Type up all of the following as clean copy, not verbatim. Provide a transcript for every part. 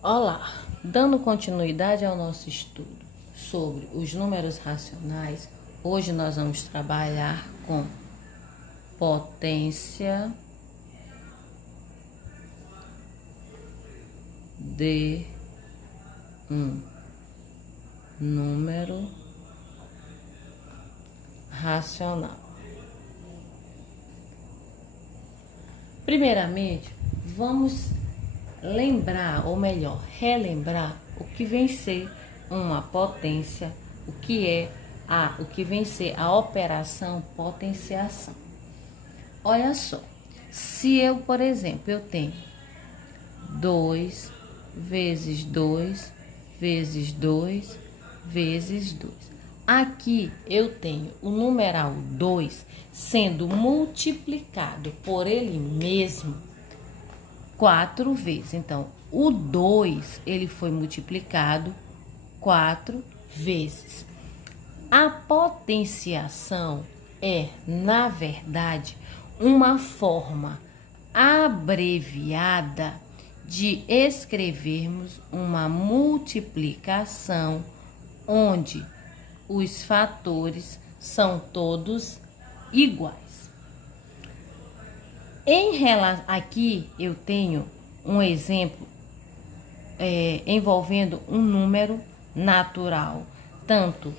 Olá, dando continuidade ao nosso estudo sobre os números racionais, hoje nós vamos trabalhar com potência de um número racional. Primeiramente, vamos lembrar, ou melhor, relembrar o que vem ser uma potência, o que vem ser a operação potenciação. Olha só, se eu, por exemplo, eu tenho 2 vezes 2 vezes 2 vezes 2. Aqui eu tenho o numeral 2 sendo multiplicado por ele mesmo 4 vezes. Então, o 2 ele foi multiplicado 4 vezes. A potenciação é, na verdade, uma forma abreviada de escrevermos uma multiplicação onde os fatores são todos iguais. Aqui eu tenho um exemplo envolvendo um número natural, tanto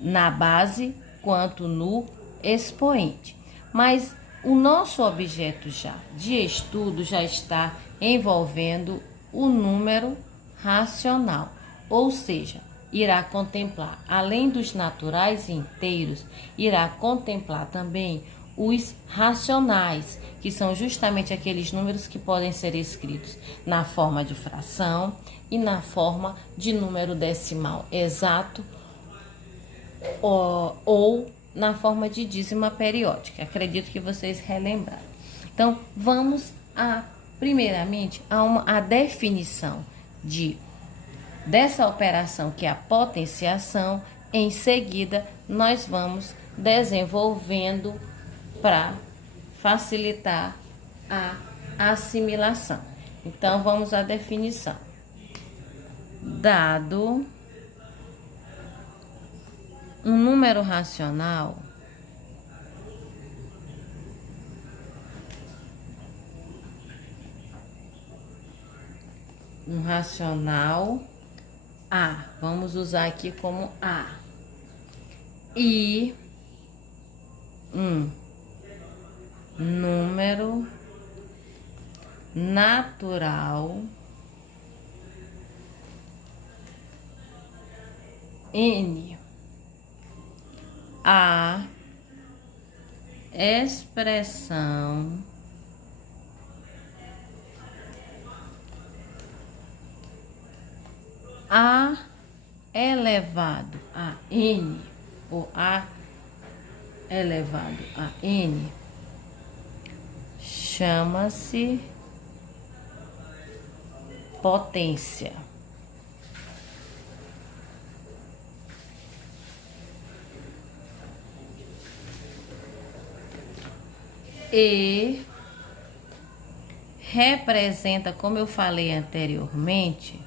na base quanto no expoente. Mas o nosso objeto de estudo já está envolvendo o número racional, ou seja, irá contemplar, além dos naturais inteiros, irá contemplar também os racionais, que são justamente aqueles números que podem ser escritos na forma de fração e na forma de número decimal exato ou na forma de dízima periódica. Acredito que vocês relembraram. Então, vamos primeiramente a definição dessa operação, que é a potenciação. Em seguida, nós vamos desenvolvendo para facilitar a assimilação. Então, vamos à definição. Dado um número racional, A, vamos usar aqui como A, e um número natural N, a expressão A elevado a N, ou A elevado a N, chama-se potência. E representa, como eu falei anteriormente,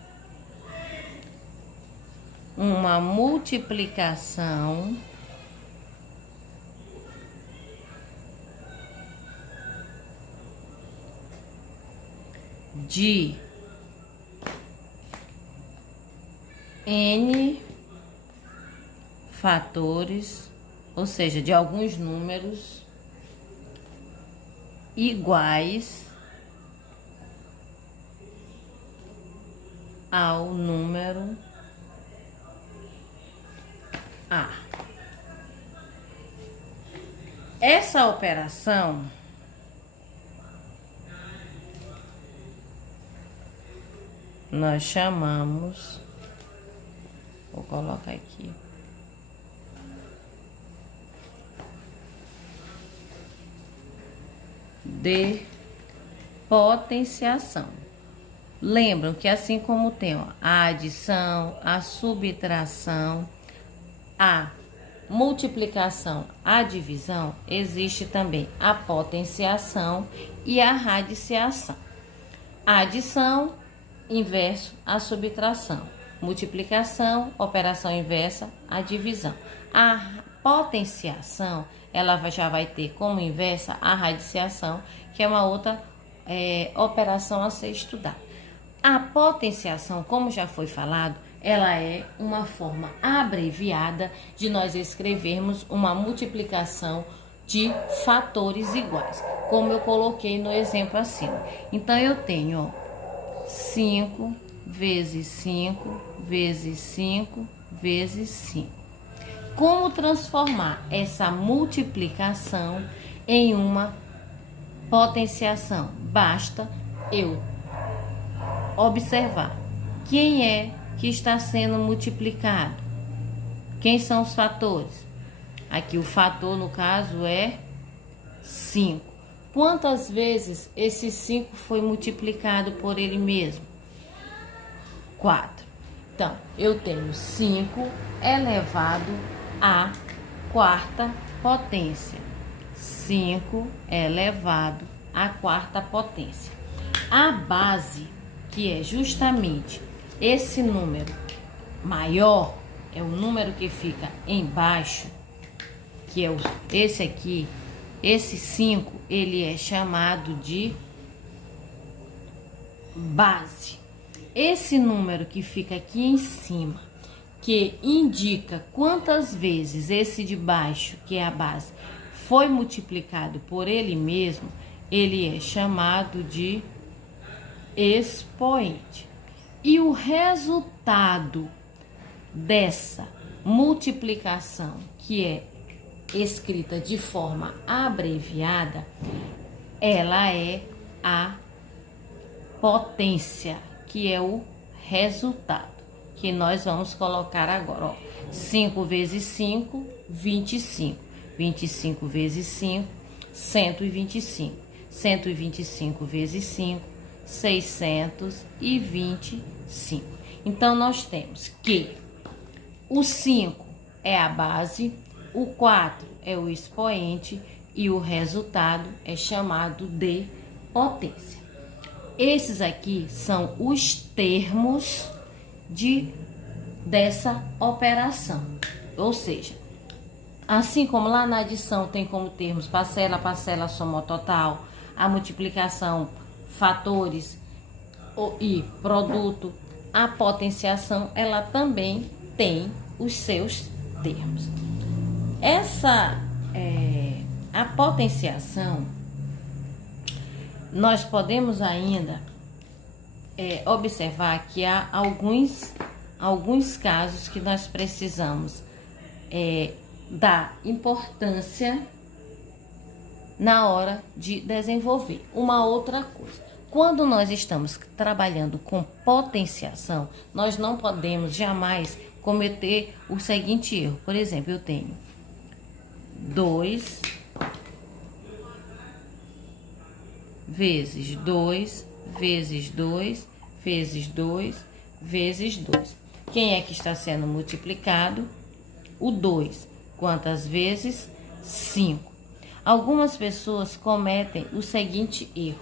uma multiplicação de N fatores, ou seja, de alguns números iguais ao número A. Essa operação nós chamamos, vou colocar aqui, de potenciação. Lembram que assim como tem a adição, a subtração, a multiplicação, a divisão, existe também a potenciação e a radiciação. A adição inverso, a subtração. Multiplicação, operação inversa, a divisão. A potenciação, ela já vai ter como inversa a radiciação, que é uma outra operação a ser estudada. A potenciação, como já foi falado, ela é uma forma abreviada de nós escrevermos uma multiplicação de fatores iguais, como eu coloquei no exemplo acima. Então, eu tenho 5 vezes 5 vezes 5 vezes 5. Como transformar essa multiplicação em uma potenciação? Basta eu observar quem é que está sendo multiplicado. Quem são os fatores? Aqui o fator, no caso, é 5. Quantas vezes esse 5 foi multiplicado por ele mesmo? 4. Então, eu tenho 5 elevado à quarta potência. 5 elevado à quarta potência. A base, que é justamente esse número maior, é o número que fica embaixo, que é esse aqui, esse 5, ele é chamado de base. Esse número que fica aqui em cima, que indica quantas vezes esse de baixo, que é a base, foi multiplicado por ele mesmo, ele é chamado de expoente. E o resultado dessa multiplicação, que é escrita de forma abreviada, ela é a potência, que é o resultado, que nós vamos colocar agora. Ó. 5 vezes 5, 25. 25 vezes 5, 125. 125 vezes 5, 625. Então, nós temos que o 5 é a base, o 4 é o expoente e o resultado é chamado de potência. Esses aqui são os termos dessa operação. Ou seja, assim como lá na adição tem como termos parcela, parcela, soma total, a multiplicação, fatores e produto, a potenciação, ela também tem os seus termos. A potenciação, nós podemos ainda observar que há alguns casos que nós precisamos dar importância na hora de desenvolver. Uma outra coisa, quando nós estamos trabalhando com potenciação, nós não podemos jamais cometer o seguinte erro. Por exemplo, eu tenho 2 vezes 2 vezes 2 vezes 2 vezes 2. Quem é que está sendo multiplicado? O 2. Quantas vezes? 5. Algumas pessoas cometem o seguinte erro.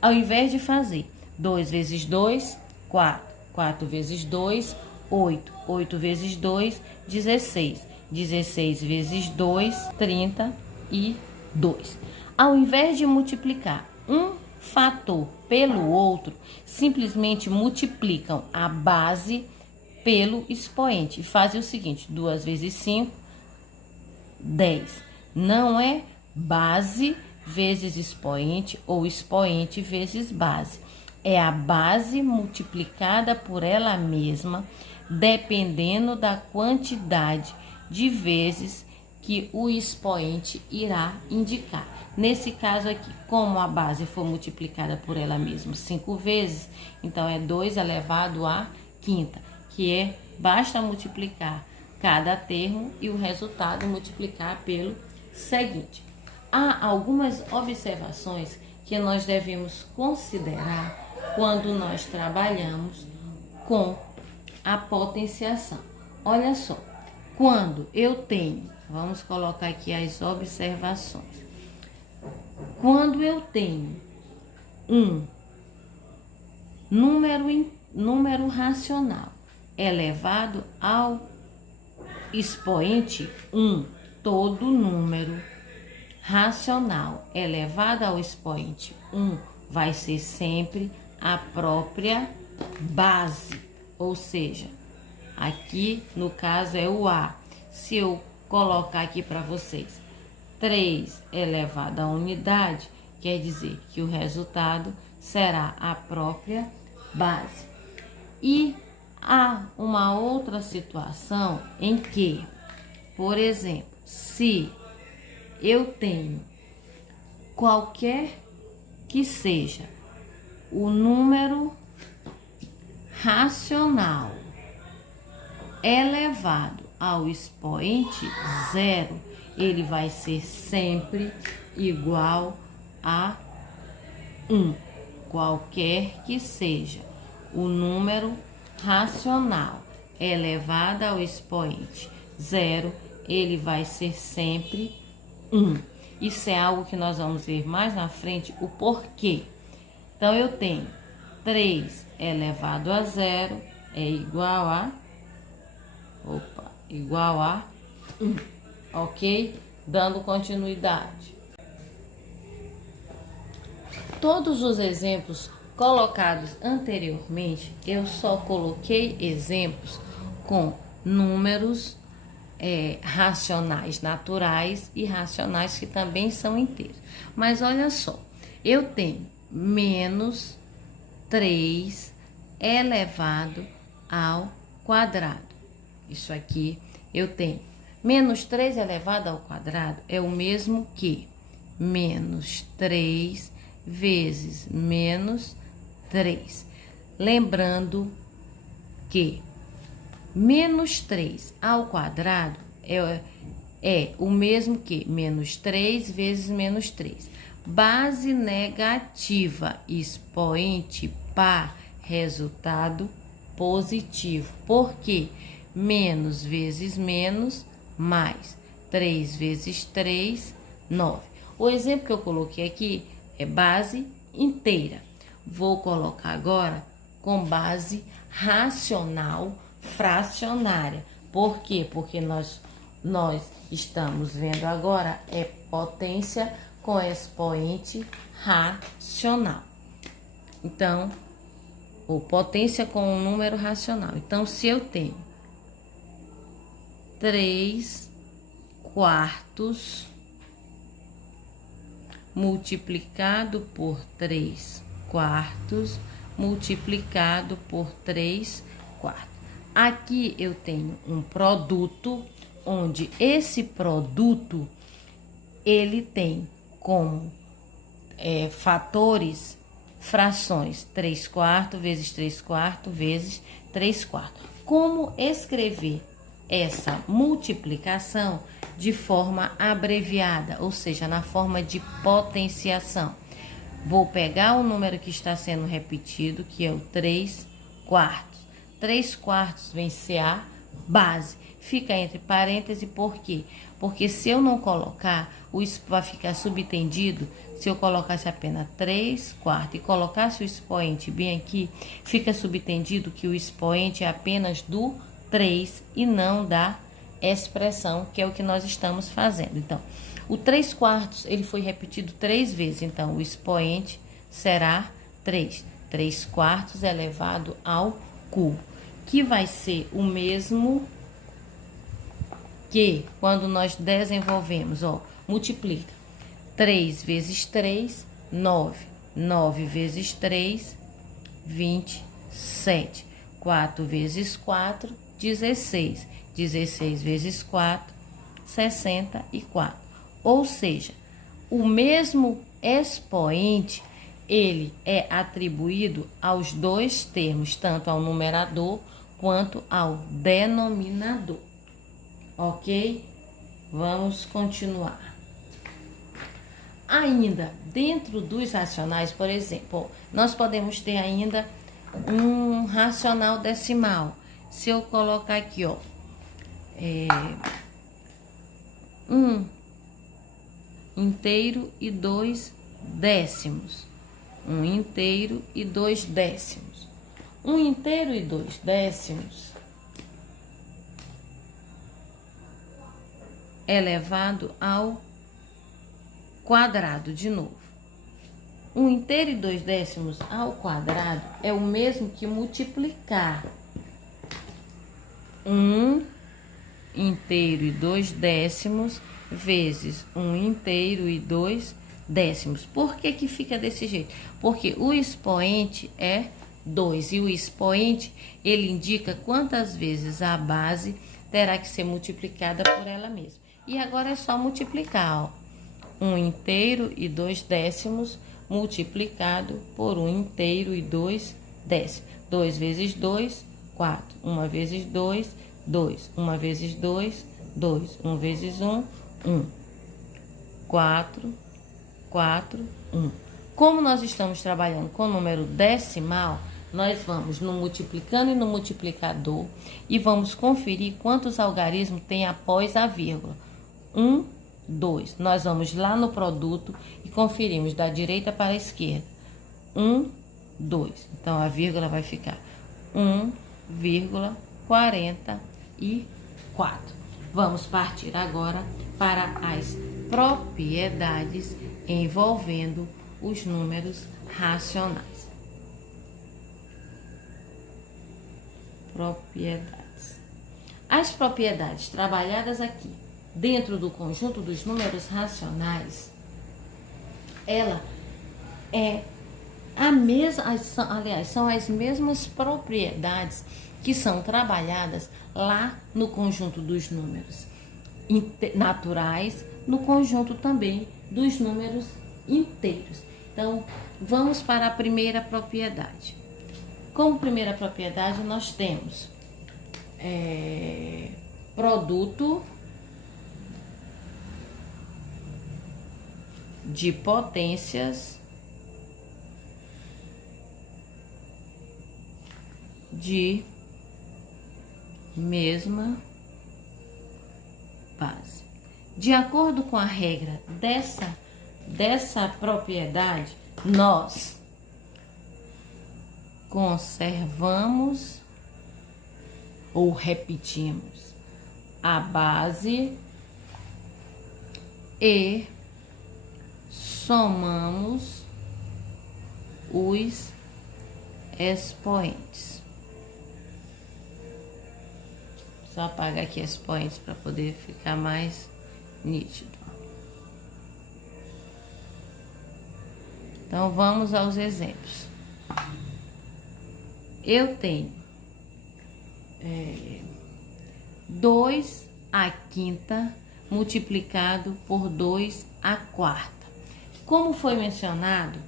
Ao invés de fazer 2 vezes 2, 4. 4 vezes 2, 8. 8 vezes 2, 16. 16 vezes 2, 32. Ao invés de multiplicar um fator pelo outro, simplesmente multiplicam a base pelo expoente. E fazem o seguinte: 2 vezes 5, 10. Não é base vezes expoente ou expoente vezes base. É a base multiplicada por ela mesma, dependendo da quantidade de vezes que o expoente irá indicar. Nesse caso aqui, como a base foi multiplicada por ela mesma 5 vezes, então é 2 elevado à quinta, que basta multiplicar cada termo e o resultado multiplicar pelo seguinte. Há algumas observações que nós devemos considerar quando nós trabalhamos com a potenciação. Olha só, quando eu tenho, vamos colocar aqui as observações. Quando eu tenho um número racional elevado ao expoente 1. Todo número racional elevado ao expoente 1 vai ser sempre a própria base, ou seja, aqui no caso é o A. Se eu colocar aqui para vocês 3 elevado à unidade, quer dizer que o resultado será a própria base. E há uma outra situação em que, por exemplo, se eu tenho qualquer que seja o número racional elevado ao expoente 0, ele vai ser sempre igual a 1. Qualquer que seja o número racional elevado ao expoente 0, ele vai ser sempre 1. Isso é algo que nós vamos ver mais na frente, o porquê. Então, eu tenho 3 elevado a 0 é igual a... igual a 1. Ok? Dando continuidade. Todos os exemplos colocados anteriormente, eu só coloquei exemplos com números racionais naturais e racionais que também são inteiros. Mas olha só, eu tenho menos 3 elevado ao quadrado. Isso aqui eu tenho. Menos 3 elevado ao quadrado é o mesmo que menos 3 vezes menos 3. Lembrando que menos 3 ao quadrado é o mesmo que menos 3 vezes menos 3. Base negativa, expoente par, resultado positivo. Por quê? Menos vezes menos, mais. 3 vezes 3, 9. O exemplo que eu coloquei aqui é base inteira. Vou colocar agora com base racional fracionária. Por quê? Porque nós estamos vendo agora potência com expoente racional. Então, ou potência com um número racional. Então, se eu tenho 3 quartos multiplicado por 3 quartos multiplicado por 3 quartos. Aqui eu tenho um produto, onde esse produto ele tem como fatores frações 3 quartos vezes 3 quartos vezes 3 quartos. Como escrever essa multiplicação de forma abreviada, ou seja, na forma de potenciação? Vou pegar o número que está sendo repetido, que é o 3 quartos. 3 quartos vem ser a base. Fica entre parênteses, por quê? Porque se eu não colocar, isso vai ficar subentendido. Se eu colocasse apenas 3 quartos e colocasse o expoente bem aqui, fica subentendido que o expoente é apenas do 3 e não da expressão, que é o que nós estamos fazendo. Então, o 3 quartos, ele foi repetido 3 vezes. Então, o expoente será 3. 3 quartos elevado ao cubo, que vai ser o mesmo que quando nós desenvolvemos, multiplica 3 vezes 3, 9. 9 vezes 3, 27. 4 vezes 4, 16. 16 vezes 4, 64. Ou seja, o mesmo expoente, ele é atribuído aos dois termos, tanto ao numerador quanto ao denominador. Ok? Vamos continuar. Ainda dentro dos racionais, por exemplo, nós podemos ter ainda um racional decimal. Se eu colocar aqui, 1 inteiro e 2 décimos. 1 inteiro e 2 décimos. 1 inteiro e 2 décimos elevado ao quadrado de novo. 1 inteiro e 2 décimos ao quadrado é o mesmo que multiplicar 1 inteiro e 2 décimos vezes 1 inteiro e 2 décimos. Por que que fica desse jeito? Porque o expoente é 2 e o expoente ele indica quantas vezes a base terá que ser multiplicada por ela mesma. E agora é só multiplicar, ó. 1 inteiro e 2 décimos multiplicado por 1 inteiro e 2 décimos. 2 vezes 2, 4. 1 vezes 2, 2. 1 vezes 2, 2. 1 vezes 1, 1. 4, 4, 1. Como nós estamos trabalhando com o número decimal, nós vamos no multiplicando e no multiplicador e vamos conferir quantos algarismos tem após a vírgula. 1, 2. Nós vamos lá no produto e conferimos da direita para a esquerda. 1, 2. Então, a vírgula vai ficar 1,44. Vamos partir agora para as propriedades envolvendo os números racionais. Propriedades. As propriedades trabalhadas aqui dentro do conjunto dos números racionais, ela é a mesma, aliás, são as mesmas propriedades que são trabalhadas lá no conjunto dos números naturais, no conjunto também dos números inteiros. Então, vamos para a primeira propriedade. Como primeira propriedade, nós temos produto de potências de mesma base. De acordo com a regra dessa propriedade, nós conservamos ou repetimos a base e somamos os expoentes. Só apagar aqui expoentes para poder ficar mais nítido. Então, vamos aos exemplos. Eu tenho 2 à quinta multiplicado por 2 à quarta. Como foi mencionado,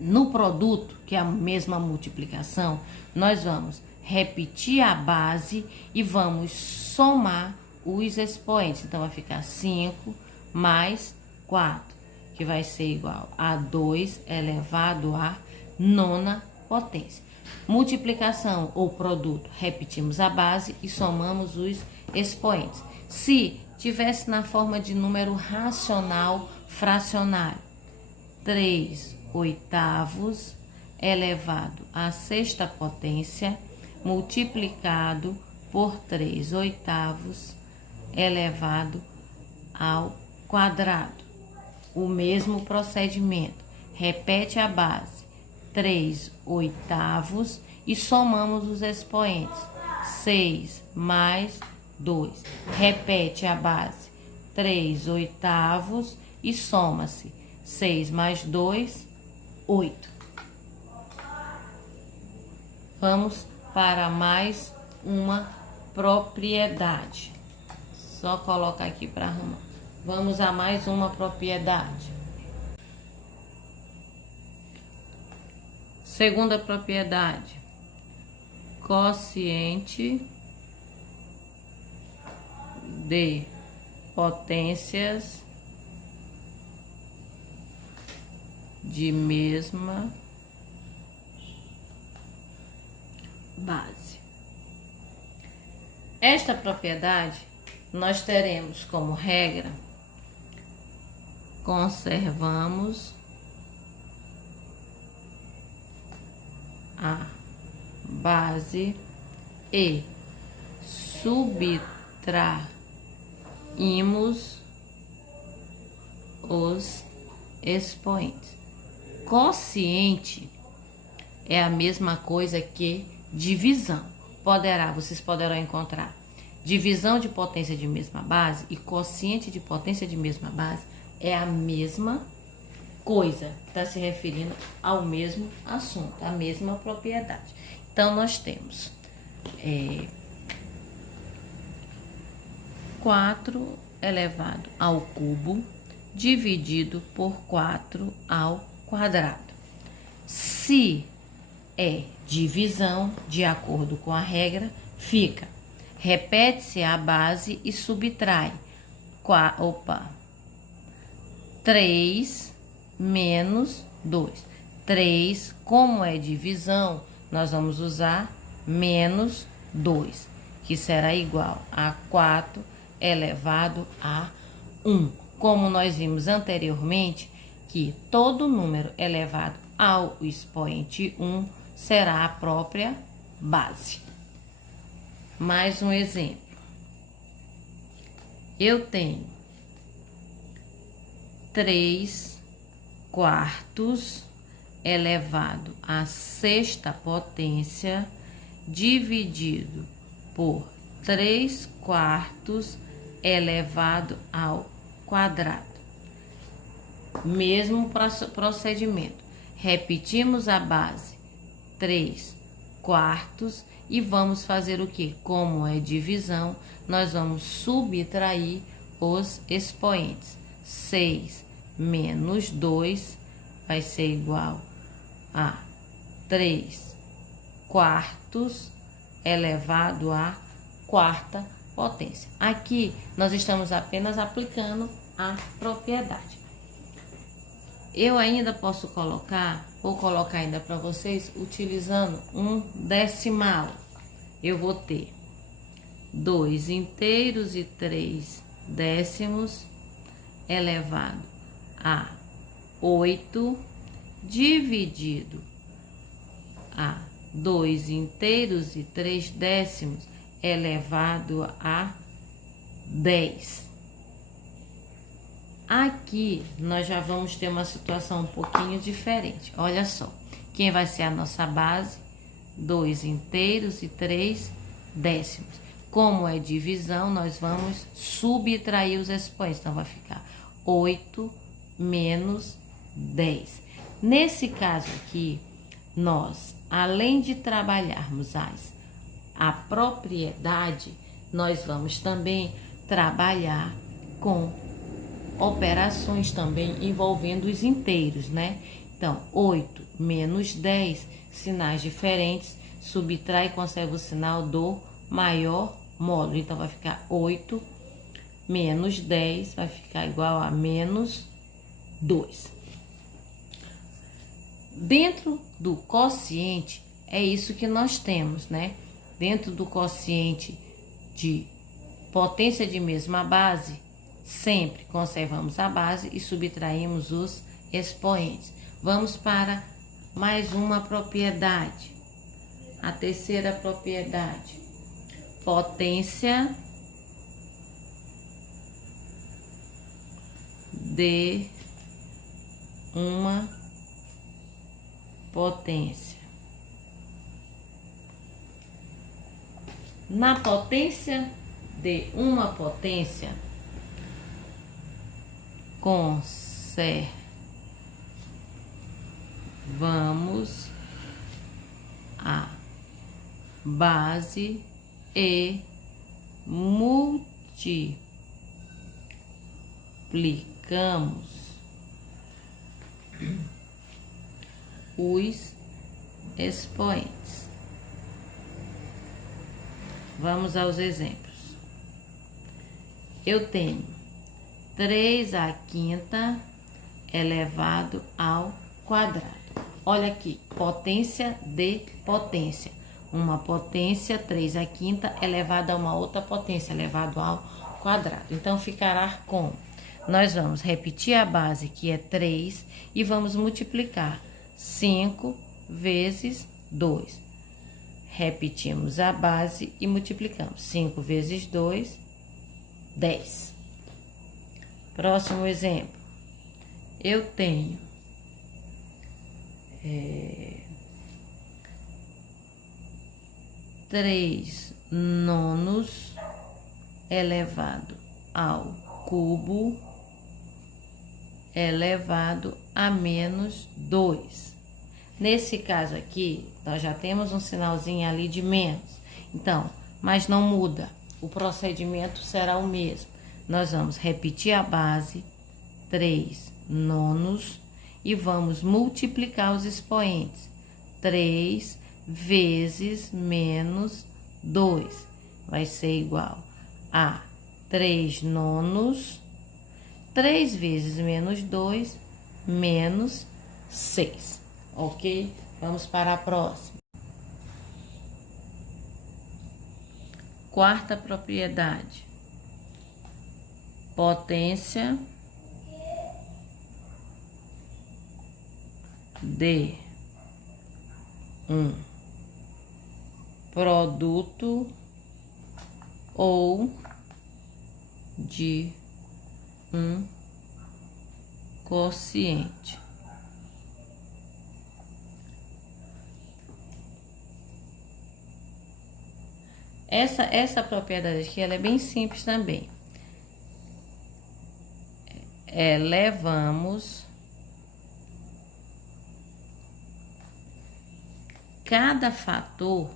no produto, que é a mesma multiplicação, nós vamos repetir a base e vamos somar os expoentes. Então, vai ficar 5 mais 4, que vai ser igual a 2 elevado à nona potência. Multiplicação ou produto, repetimos a base e somamos os expoentes. Se tivesse na forma de número racional fracionário, 3/8 elevado à sexta potência multiplicado por 3/8 elevado ao quadrado. O mesmo procedimento. Repete a base 3/8 e somamos os expoentes. 6 mais 2. Repete a base 3/8 e soma-se 6 mais 2, 8. Vamos para mais uma propriedade. Só colocar aqui para arrumar. Vamos a mais uma propriedade. Segunda propriedade. Quociente de potências de mesma base. Esta propriedade nós teremos como regra: conservamos a base e subtraímos os expoentes. Quociente é a mesma coisa que divisão. Vocês poderão encontrar divisão de potência de mesma base e quociente de potência de mesma base é a mesma coisa, está se referindo ao mesmo assunto, à mesma propriedade. Então, nós temos 4 elevado ao cubo dividido por 4 ao quadrado. Se é divisão, de acordo com a regra, repete-se a base e subtrai 3 menos 2. 3, como é divisão, nós vamos usar menos 2, que será igual a 4 elevado a 1. Como nós vimos anteriormente, que todo número elevado ao expoente 1 será a própria base. Mais um exemplo. Eu tenho 3 quartos elevado à sexta potência dividido por 3 quartos elevado ao quadrado. Mesmo procedimento. Repetimos a base 3 quartos e vamos fazer o que? Como é divisão, nós vamos subtrair os expoentes. 6 menos 2 vai ser igual a 3 quartos elevado à quarta potência. Aqui nós estamos apenas aplicando a propriedade. Eu ainda posso vou colocar ainda para vocês utilizando um decimal. Eu vou ter 2 inteiros e 3 décimos elevado a 8 dividido a 2 inteiros e 3 décimos elevado a 10. Aqui nós já vamos ter uma situação um pouquinho diferente. Olha só, quem vai ser a nossa base? 2 inteiros e 3 décimos. Como é divisão, nós vamos subtrair os expoentes. Então, vai ficar 8 menos 10. Nesse caso aqui, nós, além de trabalharmos a propriedade, nós vamos também trabalhar com operações também envolvendo os inteiros, né? Então, 8 menos 10, sinais diferentes, subtrai e conserva o sinal do maior módulo. Então, vai ficar 8 menos 10, vai ficar igual a menos 2. Dentro do quociente, é isso que nós temos, né? Dentro do quociente de potência de mesma base, sempre conservamos a base e subtraímos os expoentes. Vamos para mais uma propriedade. A terceira propriedade. Potência de uma potência. Na potência de uma potência, conservamos a base e multiplicamos os expoentes. Vamos aos exemplos. Eu tenho 3 à quinta elevado ao quadrado. Olha aqui, potência de potência. Uma potência, 3 à quinta, elevado a uma outra potência, elevado ao quadrado. Então, ficará como? Nós vamos repetir a base, que é 3, e vamos multiplicar 5 vezes 2. repetimos a base e multiplicamos. 5 vezes 2, 10. Próximo exemplo. Eu tenho 3 nonos elevado ao cubo elevado a menos 2. Nesse caso aqui, nós já temos um sinalzinho ali de menos. Então, mas não muda. O procedimento será o mesmo. Nós vamos repetir a base, 3 nonos, e vamos multiplicar os expoentes. 3 vezes menos 2 vai ser igual a 3 nonos. 3 vezes menos 2, menos 6. Ok? Vamos para a próxima. Quarta propriedade. Potência de um produto ou de um quociente. Essa propriedade aqui, ela é bem simples também. Levamos cada fator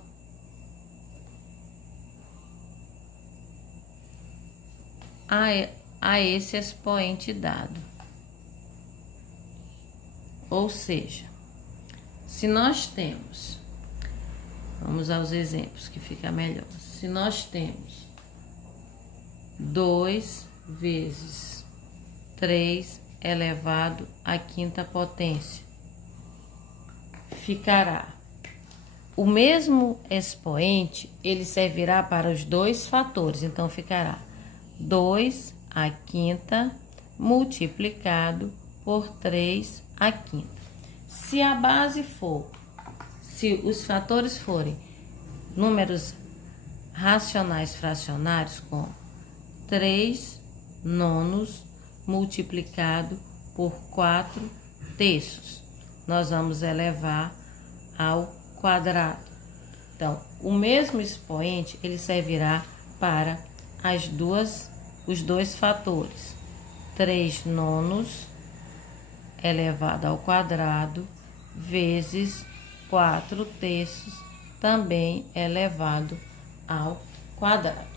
a esse expoente dado. Ou seja, se nós temos, vamos aos exemplos que fica melhor. Se nós temos 2 vezes 3 elevado à quinta potência, ficará o mesmo expoente, ele servirá para os dois fatores. Então, ficará 2 à quinta multiplicado por 3 à quinta. Se a base for, se os fatores forem números racionais fracionários, como 3 nonos multiplicado por 4 terços, nós vamos elevar ao quadrado. Então, o mesmo expoente, ele servirá para os dois fatores. 3 nonos elevado ao quadrado vezes 4 terços, também elevado ao quadrado.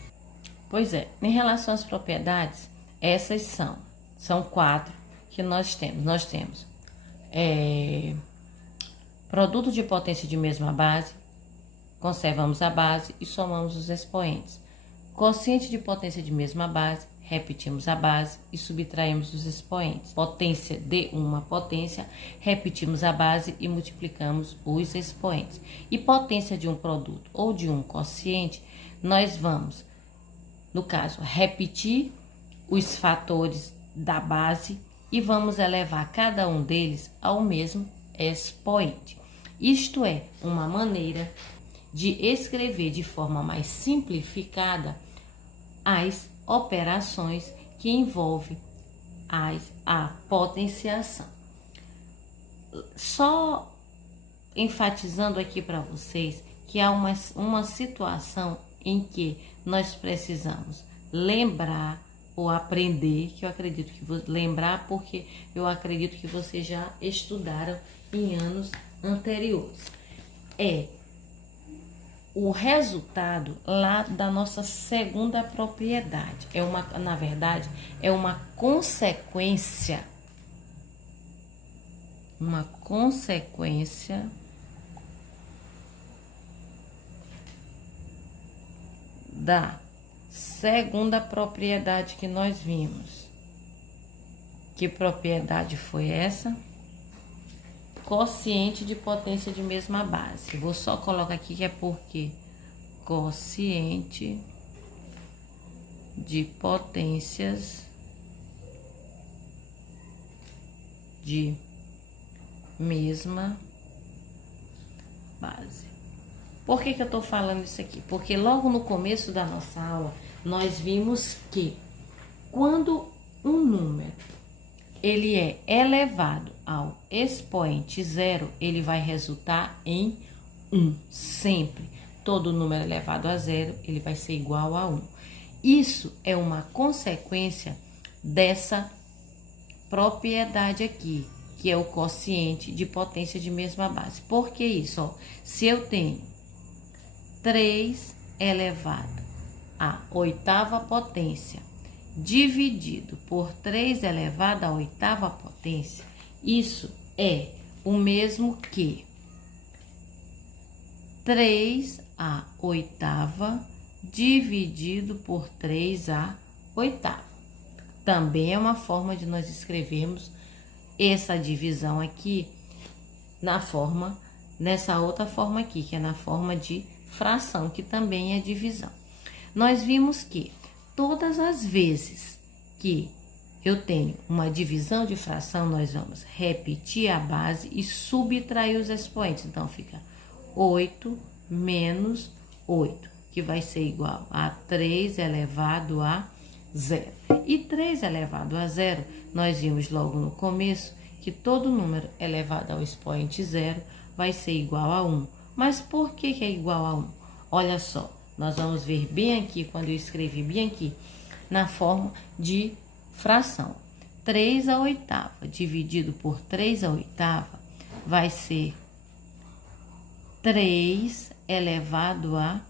Pois é, em relação às propriedades, essas são 4 que nós temos. Nós temos produto de potência de mesma base, conservamos a base e somamos os expoentes. Quociente de potência de mesma base, repetimos a base e subtraímos os expoentes. Potência de uma potência, repetimos a base e multiplicamos os expoentes. E potência de um produto ou de um quociente, nós vamos, no caso, repetir os fatores da base e vamos elevar cada um deles ao mesmo expoente. Isto é uma maneira de escrever de forma mais simplificada as operações que envolvem a potenciação. Só enfatizando aqui para vocês que há uma situação em que nós precisamos lembrar ou aprender, que eu acredito que vou lembrar porque eu acredito que vocês já estudaram em anos anteriores. É o resultado lá da nossa segunda propriedade. Na verdade, é uma consequência da segunda propriedade que nós vimos. Que propriedade foi essa? Quociente de potência de mesma base. Vou só colocar aqui que é porque quociente de potências de mesma base. Por que eu estou falando isso aqui? Porque logo no começo da nossa aula, nós vimos que quando um número ele é elevado ao expoente zero, ele vai resultar em 1, sempre. Todo número elevado a zero, ele vai ser igual a 1. Isso é uma consequência dessa propriedade aqui, que é o quociente de potência de mesma base. Por que isso? Ó, se eu tenho 3 elevado à oitava potência dividido por 3 elevado à oitava potência, isso é o mesmo que 3 à oitava dividido por 3 à oitava. Também é uma forma de nós escrevermos essa divisão aqui nessa outra forma aqui, que é na forma de fração, que também é divisão. Nós vimos que todas as vezes que eu tenho uma divisão de fração, nós vamos repetir a base e subtrair os expoentes. Então, fica 8 menos 8, que vai ser igual a 3 elevado a 0. E 3 elevado a 0, nós vimos logo no começo que todo número elevado ao expoente 0 vai ser igual a 1. Mas por que é igual a 1? Olha só, nós vamos ver bem aqui, quando eu escrevi bem aqui, na forma de fração. 3 à oitava dividido por 3 à oitava vai ser 3 elevado a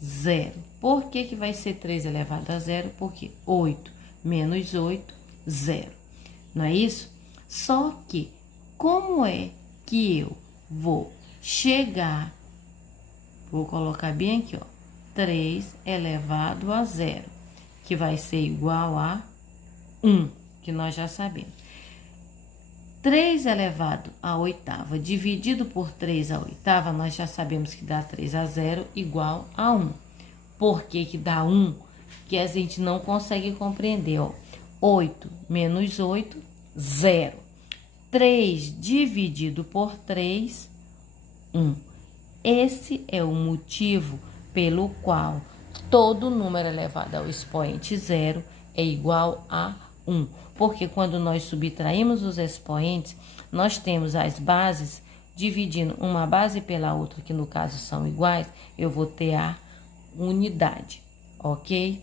0. Por que vai ser 3 elevado a 0? Porque 8 menos 8, 0. Não é isso? Só que, como é que eu vou chegar, vou colocar bem aqui, ó, 3 elevado a 0, que vai ser igual a 1, que nós já sabemos. 3 elevado à oitava dividido por 3 à oitava, nós já sabemos que dá 3 a 0 igual a 1. Por que que dá 1? Que a gente não consegue compreender, ó. 8 menos 8, 0. 3 dividido por 3, 1. Esse é o motivo pelo qual todo número elevado ao expoente 0 é igual a 1. Porque quando nós subtraímos os expoentes, nós temos as bases dividindo uma base pela outra, que no caso são iguais, eu vou ter a unidade, ok?